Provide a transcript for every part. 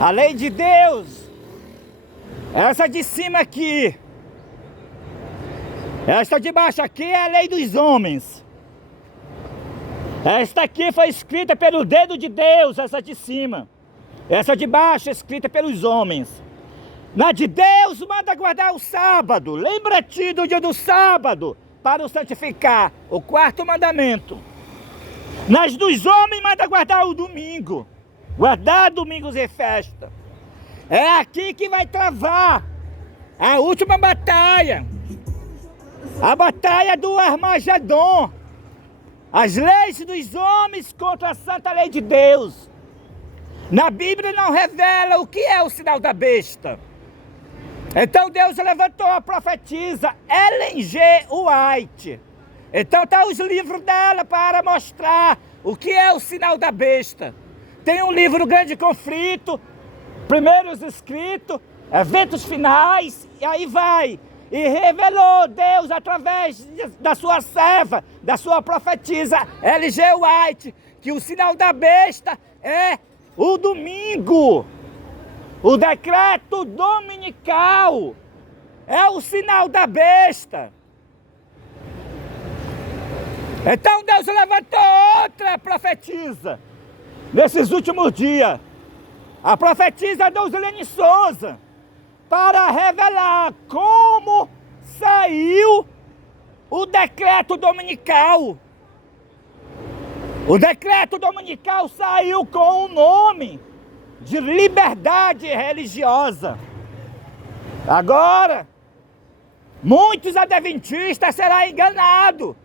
A lei de Deus, essa de cima aqui, esta de baixo aqui é a lei dos homens. Esta aqui foi escrita pelo dedo de Deus, essa de cima. Essa de baixo é escrita pelos homens. Na de Deus manda guardar o sábado. Lembra-te do dia do sábado para o santificar, o quarto mandamento. Nas dos homens manda guardar o domingo. Guardar domingos e festa. É aqui que vai travar a última batalha. A batalha do Armagedon. As leis dos homens contra a santa lei de Deus. Na Bíblia não revela o que é o sinal da besta. Então Deus levantou a profetisa Ellen G. White. Então tá os livros dela para mostrar o que é o sinal da besta. Tem um livro Grande Conflito, Primeiros Escritos, Eventos Finais, e aí vai. E revelou Deus através da sua serva, da sua profetisa L.G. White, que o sinal da besta é o domingo. O decreto dominical é o sinal da besta. Então Deus levantou outra profetisa nesses últimos dias. A profetisa Deusilene Souza, para revelar como saiu o decreto dominical. O decreto dominical saiu com o nome de liberdade religiosa. Agora, muitos adventistas serão enganados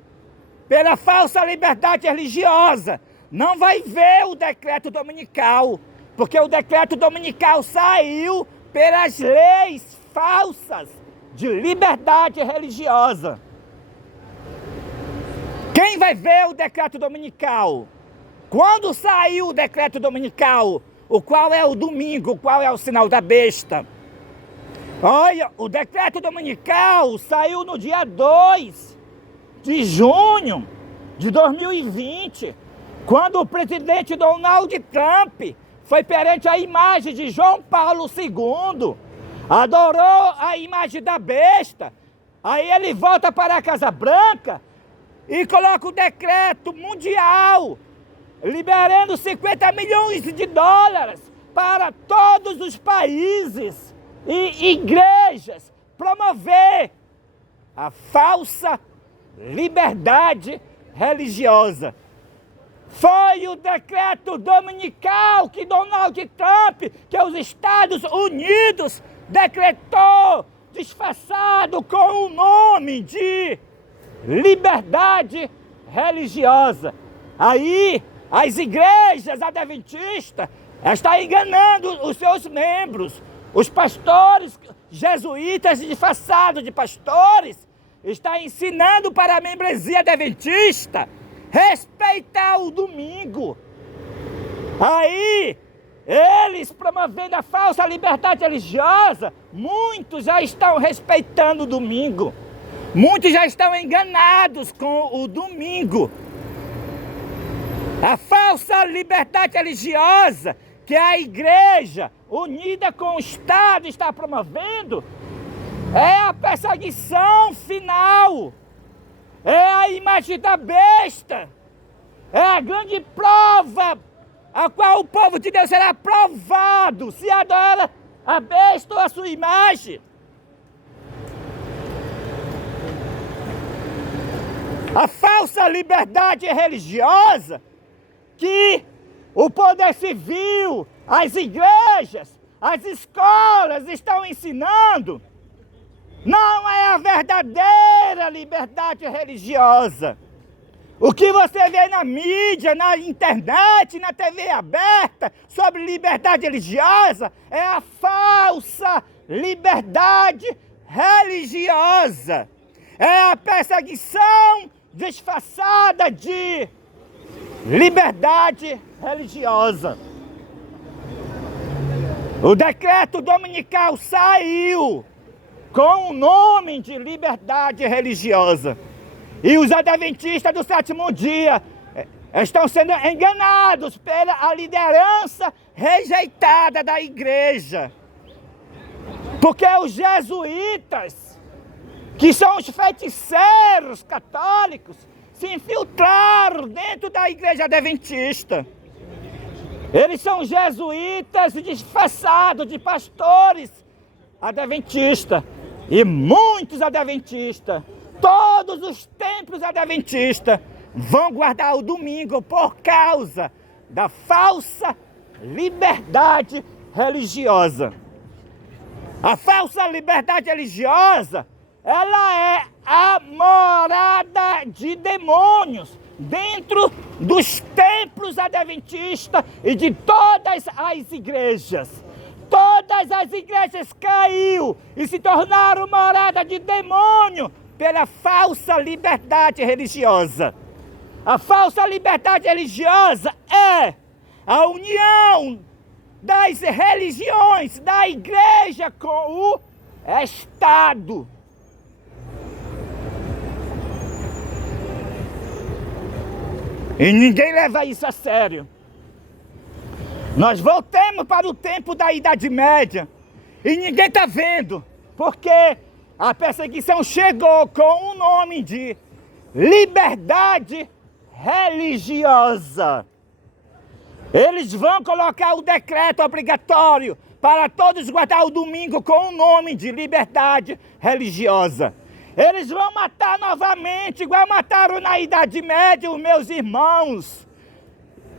pela falsa liberdade religiosa. Não vai ver o decreto dominical, porque o decreto dominical saiu pelas leis falsas de liberdade religiosa. Quem vai ver o decreto dominical? Quando saiu o decreto dominical, o qual é o domingo, o qual é o sinal da besta? Olha, o decreto dominical saiu no dia 2 de junho de 2020, quando o presidente Donald Trump foi perante a imagem de João Paulo II, adorou a imagem da besta, aí ele volta para a Casa Branca e coloca o decreto mundial, liberando 50 milhões de dólares para todos os países e igrejas promover a falsa liberdade religiosa. Foi o decreto dominical que Donald Trump, que os Estados Unidos decretou, disfarçado com o nome de liberdade religiosa. Aí, as igrejas adventistas estão enganando os seus membros. Os pastores jesuítas disfarçados de pastores estão ensinando para a membresia adventista respeitar o domingo. Aí, eles promovendo a falsa liberdade religiosa, muitos já estão respeitando o domingo. Muitos já estão enganados com o domingo. A falsa liberdade religiosa que a igreja, unida com o Estado, está promovendo, é a perseguição final. É a imagem da besta. É a grande prova a qual o povo de Deus será provado se adora a besta ou a sua imagem. A falsa liberdade religiosa que o poder civil, as igrejas, as escolas estão ensinando, não é a verdadeira liberdade religiosa. O que você vê na mídia, na internet, na TV aberta sobre liberdade religiosa é a falsa liberdade religiosa. É a perseguição disfarçada de liberdade religiosa. O decreto dominical saiu com o nome de liberdade religiosa. E os adventistas do sétimo dia estão sendo enganados pela liderança rejeitada da igreja. Porque os jesuítas, que são os feiticeiros católicos, se infiltraram dentro da igreja adventista. Eles são jesuítas disfarçados de pastores adventistas. E muitos adventistas, todos os templos adventistas, vão guardar o domingo por causa da falsa liberdade religiosa. A falsa liberdade religiosa, ela é a morada de demônios dentro dos templos adventistas e de todas as igrejas. Todas as igrejas caíram e se tornaram morada de demônio pela falsa liberdade religiosa. A falsa liberdade religiosa é a união das religiões, da igreja com o Estado. E ninguém leva isso a sério. Nós voltamos para o tempo da Idade Média e ninguém está vendo, porque a perseguição chegou com o nome de liberdade religiosa. Eles vão colocar o decreto obrigatório para todos guardar o domingo com o nome de liberdade religiosa. Eles vão matar novamente, igual mataram na Idade Média os meus irmãos.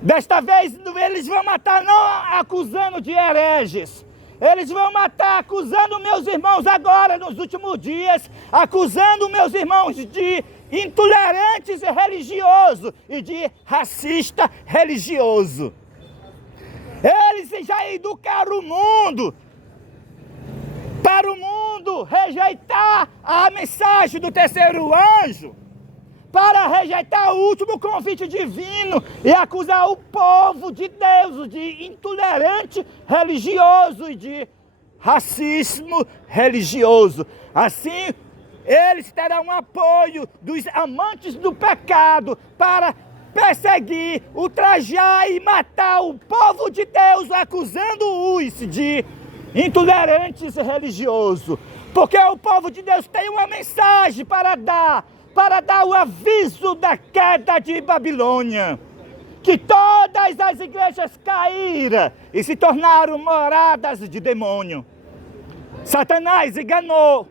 Desta vez eles vão matar não acusando de hereges. Eles vão matar acusando meus irmãos agora, nos últimos dias, acusando meus irmãos de intolerantes e religiosos e de racista religioso. Eles já educaram o mundo para o mundo rejeitar a mensagem do terceiro anjo, para rejeitar o último convite divino e acusar o povo de Deus de intolerante religioso e de racismo religioso. Assim, eles terão apoio dos amantes do pecado para perseguir, ultrajar e matar o povo de Deus, acusando-os de intolerantes religiosos. Porque o povo de Deus tem uma mensagem para dar o aviso da queda de Babilônia. Que todas as igrejas caíram e se tornaram moradas de demônio. Satanás enganou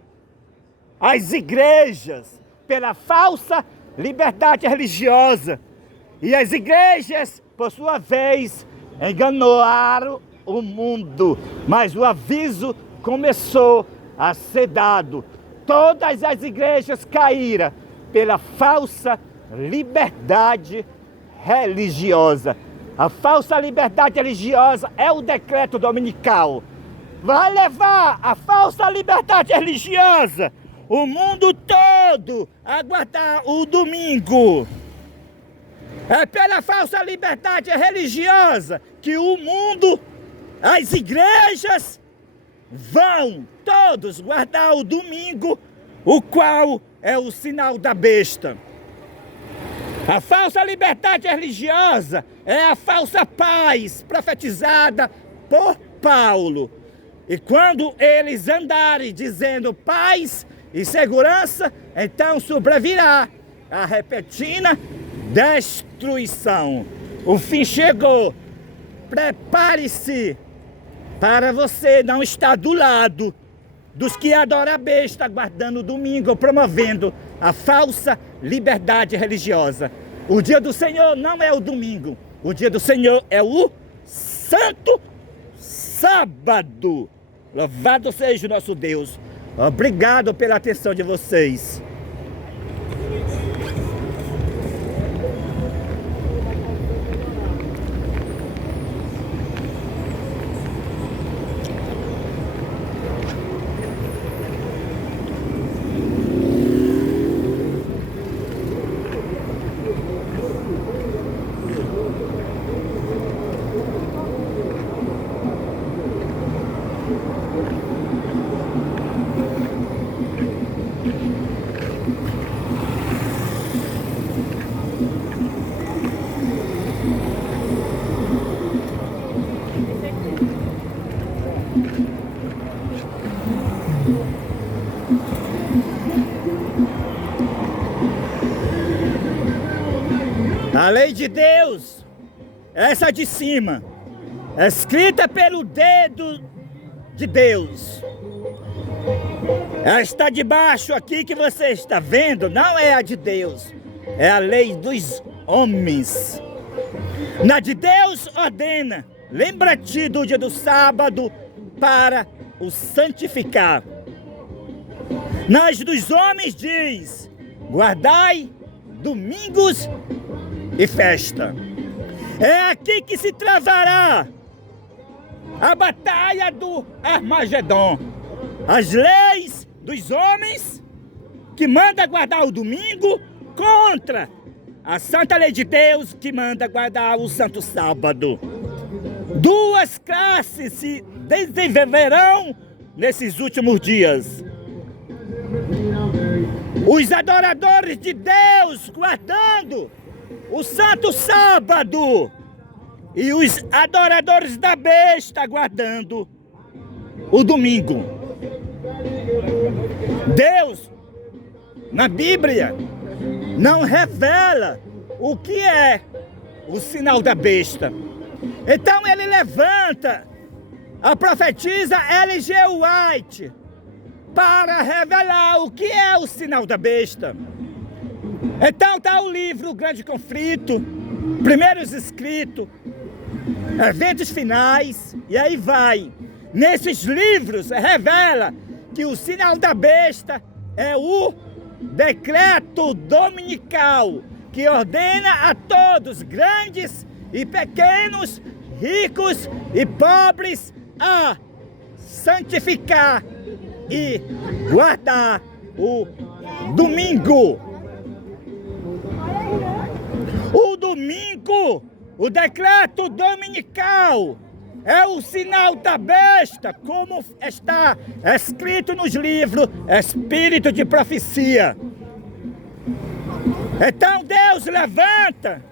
as igrejas pela falsa liberdade religiosa. E as igrejas, por sua vez, enganaram o mundo. Mas o aviso começou a ser dado. Todas as igrejas caíram pela falsa liberdade religiosa. A falsa liberdade religiosa é o decreto dominical. Vai levar a falsa liberdade religiosa o mundo todo a guardar o domingo. É pela falsa liberdade religiosa que o mundo, as igrejas, vão todos guardar o domingo, o qual é o sinal da besta. A falsa liberdade religiosa é a falsa paz profetizada por Paulo. E quando eles andarem dizendo paz e segurança, então sobrevirá a repentina destruição. O fim chegou. Prepare-se para você não estar do lado dos que adoram a besta, guardando o domingo, promovendo a falsa liberdade religiosa. O dia do Senhor não é o domingo. O dia do Senhor é o Santo Sábado. Louvado seja o nosso Deus. Obrigado pela atenção de vocês. A lei de Deus, essa de cima, escrita pelo dedo de Deus. Esta de baixo aqui que você está vendo não é a de Deus, é a lei dos homens. Na de Deus ordena, lembra-te do dia do sábado para o santificar. Nas dos homens diz, guardai domingos e festa. É aqui que se travará a batalha do Armagedon. As leis dos homens que manda guardar o domingo contra a santa lei de Deus que manda guardar o santo sábado. Duas classes se desenvolverão nesses últimos dias. Os adoradores de Deus guardando o santo sábado e os adoradores da besta guardando o domingo. Deus, na Bíblia, não revela o que é o sinal da besta. Então ele levanta a profetisa L.G. White para revelar o que é o sinal da besta. Então está o livro O Grande Conflito, Primeiros Escritos, Eventos Finais, e aí vai. Nesses livros revela que o sinal da besta é o decreto dominical que ordena a todos, grandes e pequenos, ricos e pobres, a santificar e guardar o domingo. O domingo, o decreto dominical, é o sinal da besta, como está escrito nos livros Espírito de Profecia. Então Deus levanta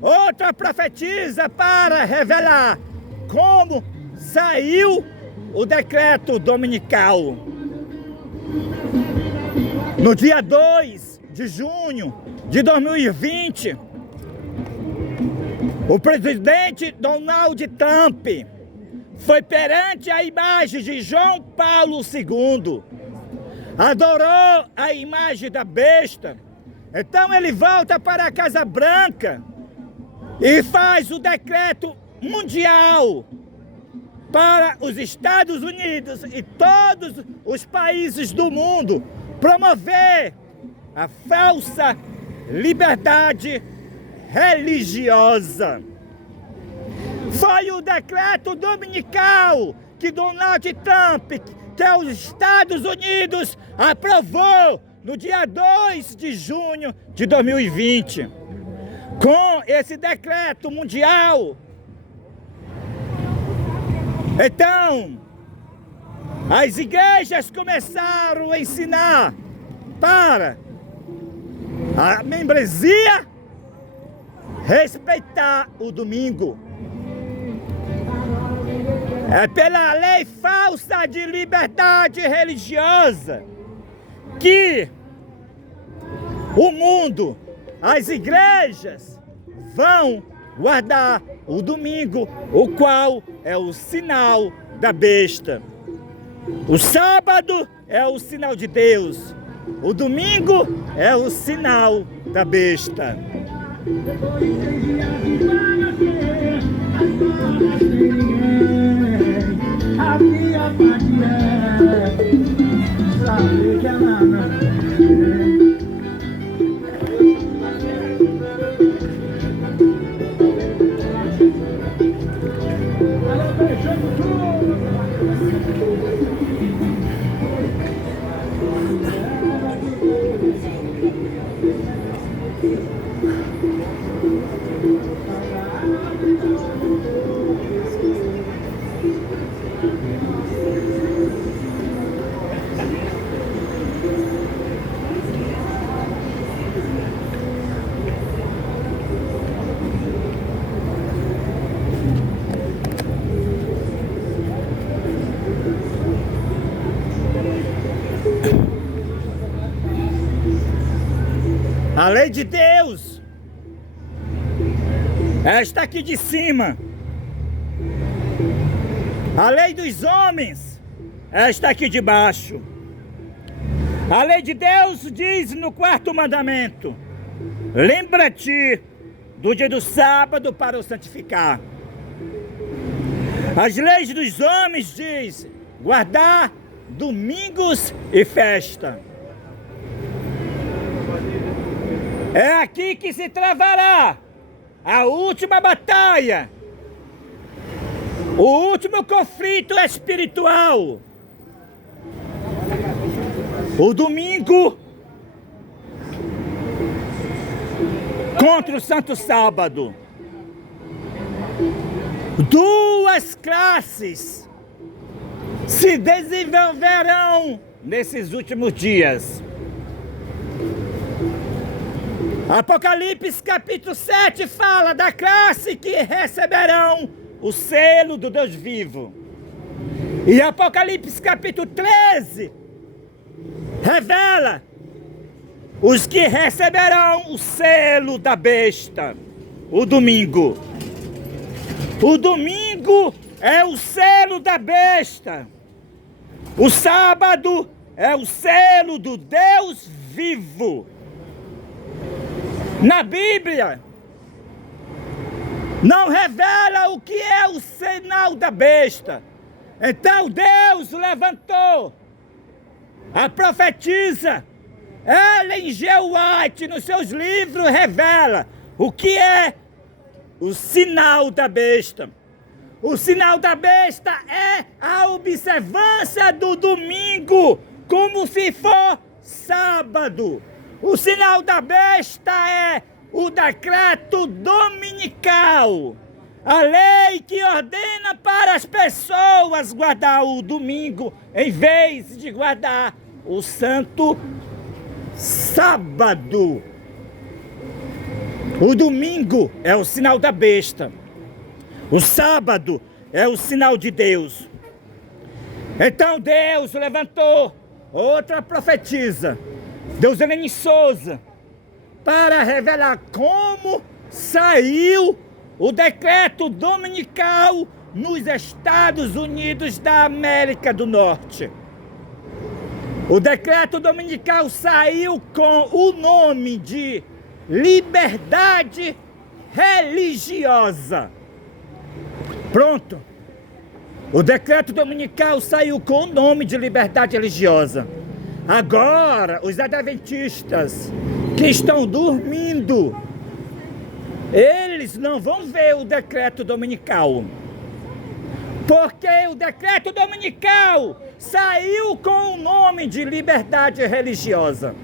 outra profetisa para revelar como saiu o decreto dominical. No dia 2 de junho de 2020, o presidente Donald Trump foi perante a imagem de João Paulo II, adorou a imagem da besta. Então ele volta para a Casa Branca e faz o decreto mundial para os Estados Unidos e todos os países do mundo promover a falsa liberdade religiosa. Foi o decreto dominical que Donald Trump, que é os Estados Unidos, aprovou no dia 2 de junho de 2020. Com esse decreto mundial, então, as igrejas começaram a ensinar para a membresia respeitar o domingo. É pela lei falsa de liberdade religiosa que o mundo, as igrejas, vão guardar o domingo, o qual é o sinal da besta. O sábado é o sinal de Deus. O domingo é o sinal da besta. A lei de Deus Esta aqui de cima. A lei dos homens, esta aqui de baixo. A lei de Deus diz no 4º mandamento: lembra-te do dia do sábado para o santificar. As leis dos homens diz guardar domingos e festa. É aqui que se travará a última batalha, o último conflito espiritual. O domingo contra o santo sábado. Duas classes se desenvolverão nesses últimos dias. Apocalipse capítulo 7 fala da classe que receberão o selo do Deus vivo. E Apocalipse capítulo 13 revela os que receberão o selo da besta, o domingo. O domingo é o selo da besta. O sábado é o selo do Deus vivo. Na Bíblia, não revela o que é o sinal da besta. Então Deus levantou a profetisa Ellen G. White, nos seus livros, revela o que é o sinal da besta. O sinal da besta é a observância do domingo como se for sábado. O sinal da besta é o decreto dominical. A lei que ordena para as pessoas guardar o domingo em vez de guardar o santo sábado. O domingo é o sinal da besta. O sábado é o sinal de Deus. Então Deus levantou outra profetisa, Deuselene Souza, para revelar como saiu o decreto dominical nos Estados Unidos da América do Norte. O decreto dominical saiu com o nome de liberdade religiosa. Pronto. O decreto dominical saiu com o nome de liberdade religiosa. Agora, os adventistas que estão dormindo, eles não vão ver o decreto dominical. Porque o decreto dominical saiu com o nome de liberdade religiosa.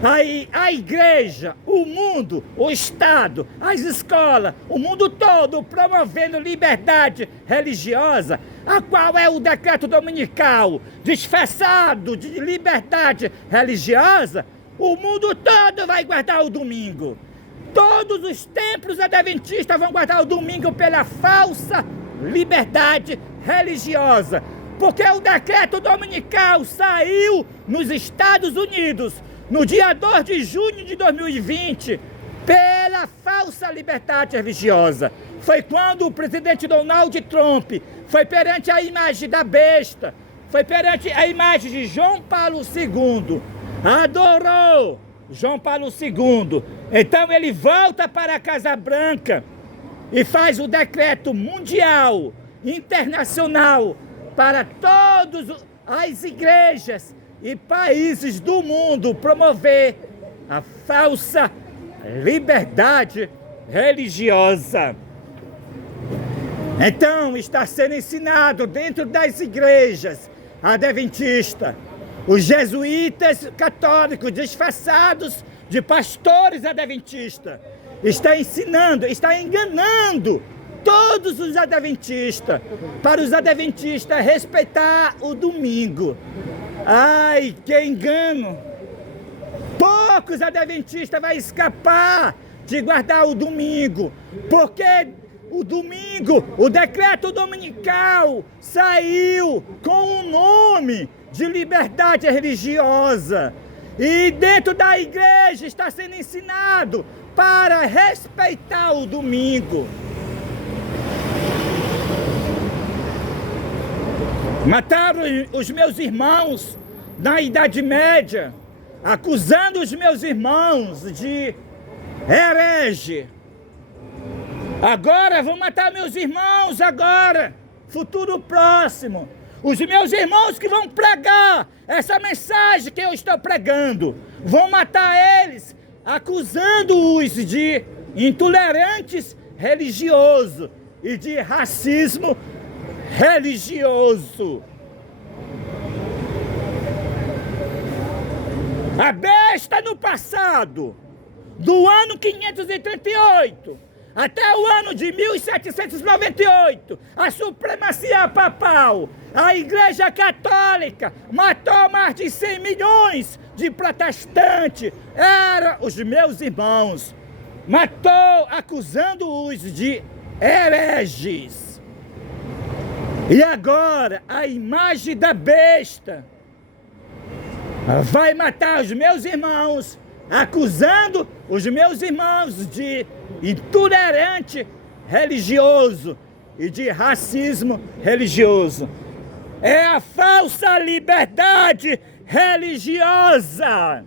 Aí a igreja, o mundo, o Estado, as escolas, o mundo todo promovendo liberdade religiosa, a qual é o decreto dominical, disfarçado de liberdade religiosa, o mundo todo vai guardar o domingo. Todos os templos adventistas vão guardar o domingo pela falsa liberdade religiosa. Porque o decreto dominical saiu nos Estados Unidos no dia 2 de junho de 2020, pela falsa liberdade religiosa. Foi quando o presidente Donald Trump foi perante a imagem da besta, foi perante a imagem de João Paulo II, adorou João Paulo II. Então ele volta para a Casa Branca e faz o decreto mundial, internacional, para todas as igrejas e países do mundo promover a falsa liberdade religiosa. Então está sendo ensinado dentro das igrejas adventistas, os jesuítas católicos disfarçados de pastores adventistas, está ensinando, está enganando todos os adventistas, para os adventistas respeitar o domingo. Ai, que engano! Poucos adventistas vão escapar de guardar o domingo, porque o domingo, o decreto dominical saiu com o nome de liberdade religiosa. E dentro da igreja está sendo ensinado para respeitar o domingo. Mataram os meus irmãos na Idade Média, acusando os meus irmãos de herege. Agora vão matar meus irmãos agora, futuro próximo. Os meus irmãos que vão pregar essa mensagem que eu estou pregando, vão matar eles, acusando-os de intolerantes religiosos e de racismo religioso. A besta no passado, do ano 538 até o ano de 1798, a supremacia papal, a Igreja Católica matou mais de 100 milhões de protestantes, eram os meus irmãos, matou acusando-os de hereges. E agora a imagem da besta vai matar os meus irmãos, acusando os meus irmãos de intolerante religioso e de racismo religioso. É a falsa liberdade religiosa,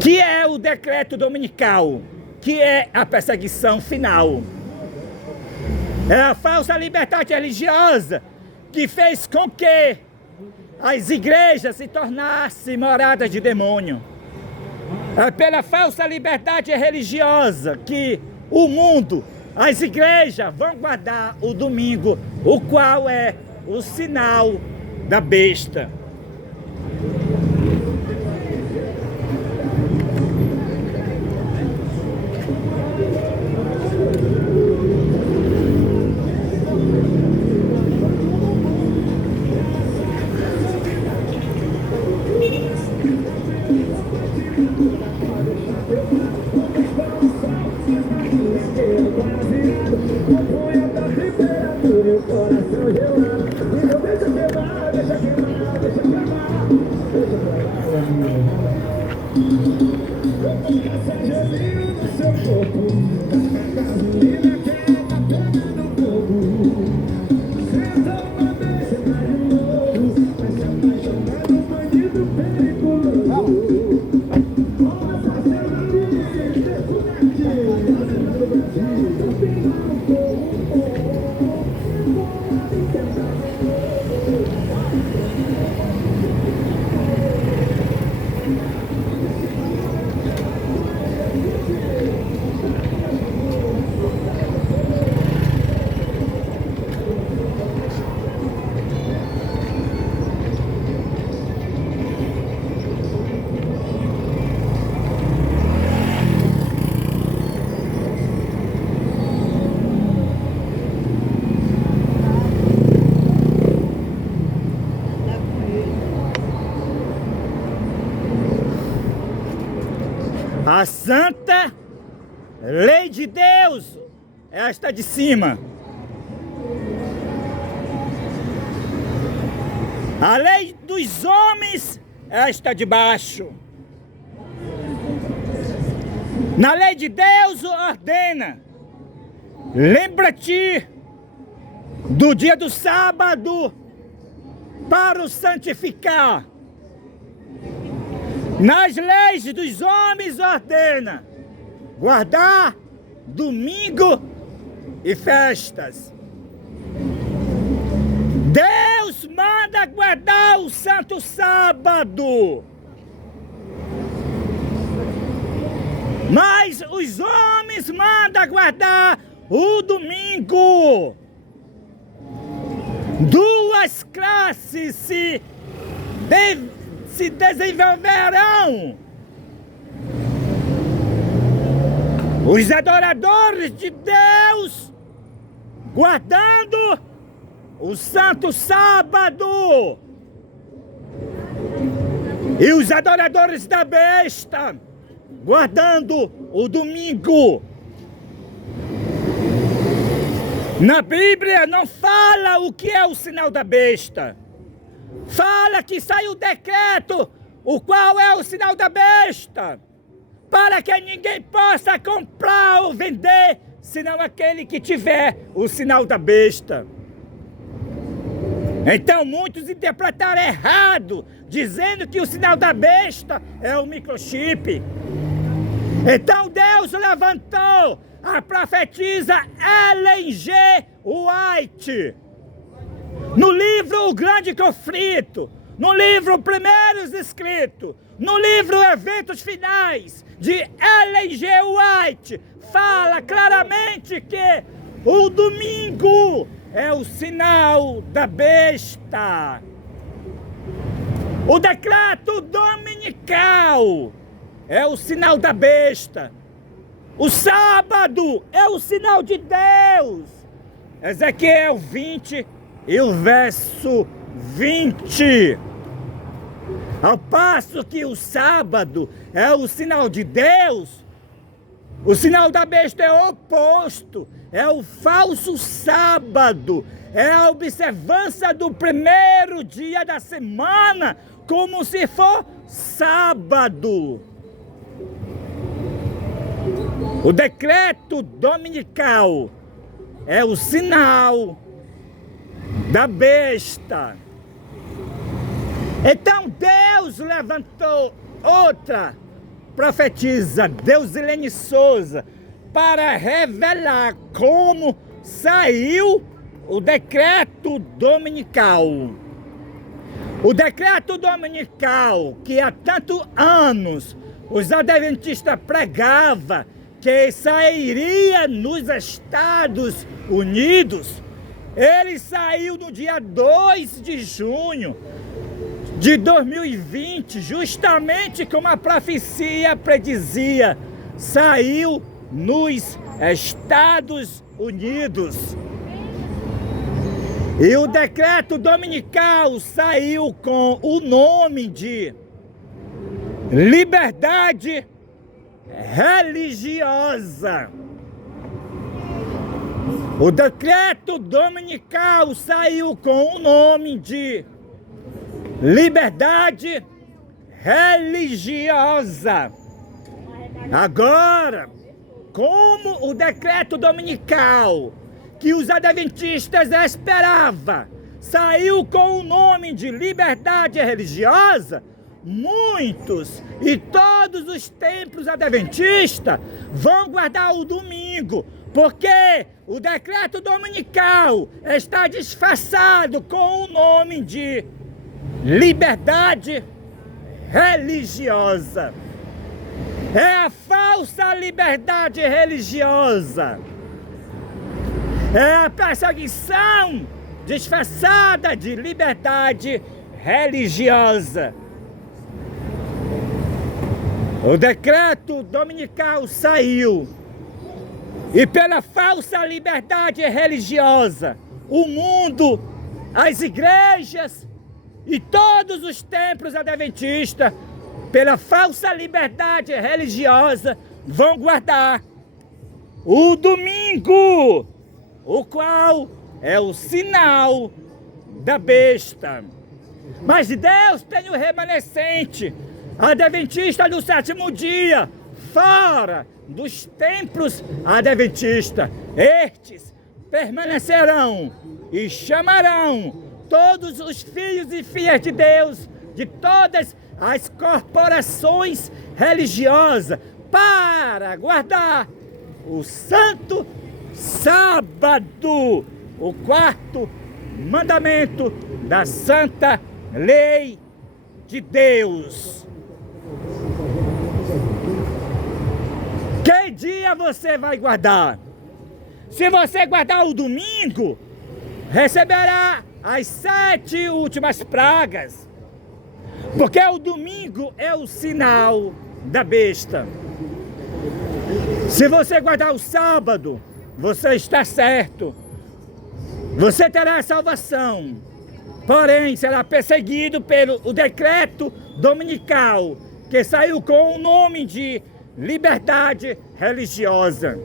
que é o decreto dominical, que é a perseguição final. É a falsa liberdade religiosa que fez com que as igrejas se tornassem moradas de demônio. É pela falsa liberdade religiosa que o mundo, as igrejas vão guardar o domingo, o qual é o sinal da besta. A santa lei de Deus, esta de cima. A lei dos homens, esta de baixo. Na lei de Deus ordena: lembra-te do dia do sábado para o santificar. Nas leis dos homens ordena guardar domingo e festas. Deus manda guardar o santo sábado. Mas os homens mandam guardar o domingo. Duas classes se desenvolverão. Os adoradores de Deus guardando o santo sábado e os adoradores da besta guardando o domingo. Na Bíblia não fala o que é o sinal da besta. Fala que sai o decreto, o qual é o sinal da besta, para que ninguém possa comprar ou vender, senão aquele que tiver o sinal da besta. Então muitos interpretaram errado, dizendo que o sinal da besta é o microchip. Então Deus levantou a profetisa Ellen G. White, no livro O Grande Conflito, no livro Primeiros Escritos, no livro Eventos Finais, de Ellen G. White, fala claramente que o domingo é o sinal da besta. O decreto dominical é o sinal da besta. O sábado é o sinal de Deus. Ezequiel 20 e o verso 20. Ao passo que o sábado é o sinal de Deus, o sinal da besta é o oposto, é o falso sábado, é a observância do primeiro dia da semana, como se for sábado. O decreto dominical é o sinal da besta. Então Deus levantou outra profetisa, Deusilene Souza, para revelar como saiu o decreto dominical. O decreto dominical que há tantos anos os adventistas pregavam que sairia nos Estados Unidos, ele saiu no dia 2 de junho de 2020, justamente como a profecia predizia, saiu nos Estados Unidos. E o decreto dominical saiu com o nome de liberdade religiosa. O decreto dominical saiu com o nome de liberdade religiosa. Agora, como o decreto dominical que os adventistas esperavam saiu com o nome de liberdade religiosa, muitos e todos os templos adventistas vão guardar o domingo, porque o decreto dominical está disfarçado com o nome de liberdade religiosa. É a falsa liberdade religiosa. É a perseguição disfarçada de liberdade religiosa. O decreto dominical saiu e pela falsa liberdade religiosa, o mundo, as igrejas e todos os templos adventistas, pela falsa liberdade religiosa, vão guardar o domingo, o qual é o sinal da besta. Mas Deus tem o remanescente adventista do sétimo dia, fora dos templos adventistas. Estes permanecerão e chamarão todos os filhos e filhas de Deus, de todas as corporações religiosas, para guardar o santo sábado, o quarto mandamento da santa lei de Deus. Que dia você vai guardar? Se você guardar o domingo, receberá as 7 últimas pragas, porque o domingo é o sinal da besta. Se você guardar o sábado, você está certo, você terá salvação, porém será perseguido pelo decreto dominical, que saiu com o nome de liberdade religiosa.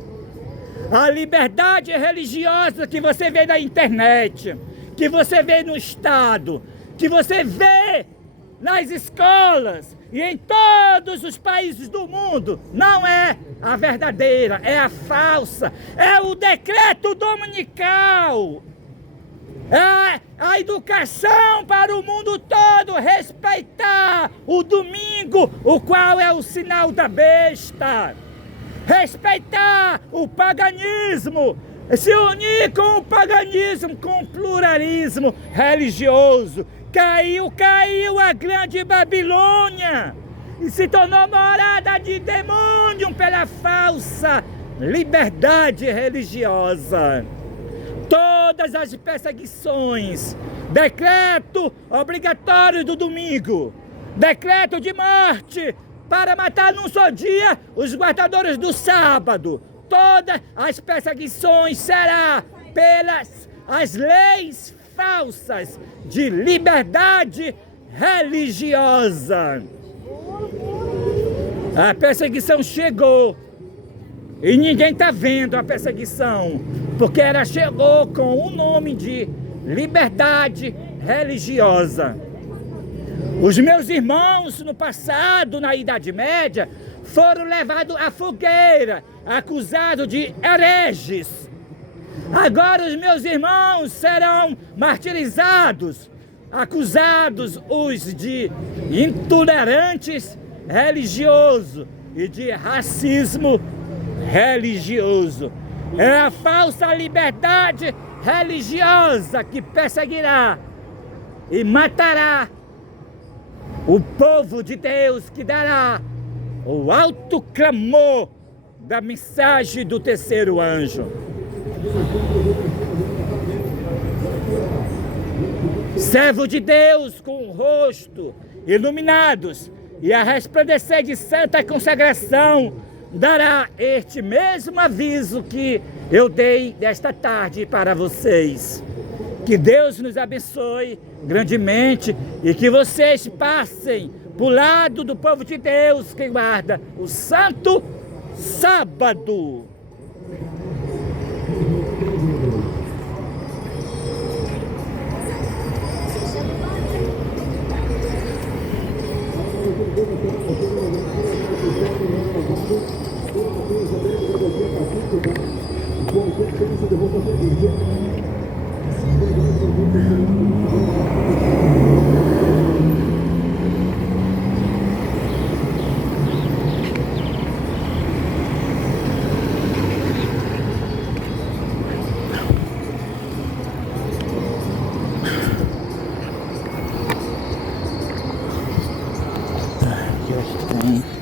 A liberdade religiosa que você vê na internet, que você vê no Estado, que você vê nas escolas e em todos os países do mundo não é a verdadeira, é a falsa. É o decreto dominical. É a educação para o mundo todo, respeitar o domingo, o qual é o sinal da besta. Respeitar o paganismo, se unir com o paganismo, com o pluralismo religioso. Caiu a grande Babilônia e se tornou morada de demônio pela falsa liberdade religiosa. Todas as perseguições, decreto obrigatório do domingo, decreto de morte para matar num só dia os guardadores do sábado. Todas as perseguições serão pelas as leis falsas de liberdade religiosa. A perseguição chegou e ninguém está vendo a perseguição, porque ela chegou com o nome de liberdade religiosa. Os meus irmãos no passado, na Idade Média, foram levados à fogueira, acusados de hereges. Agora os meus irmãos serão martirizados, acusados os de intolerantes religiosos e de racismo religioso. É a falsa liberdade religiosa que perseguirá e matará o povo de Deus, que dará o alto clamor da mensagem do terceiro anjo. Servo de Deus com o rosto iluminados e a resplandecer de santa consagração, dará este mesmo aviso que eu dei desta tarde para vocês. Que Deus nos abençoe grandemente e que vocês passem para o lado do povo de Deus que guarda o Santo Sábado. Aqui eu acho que tem.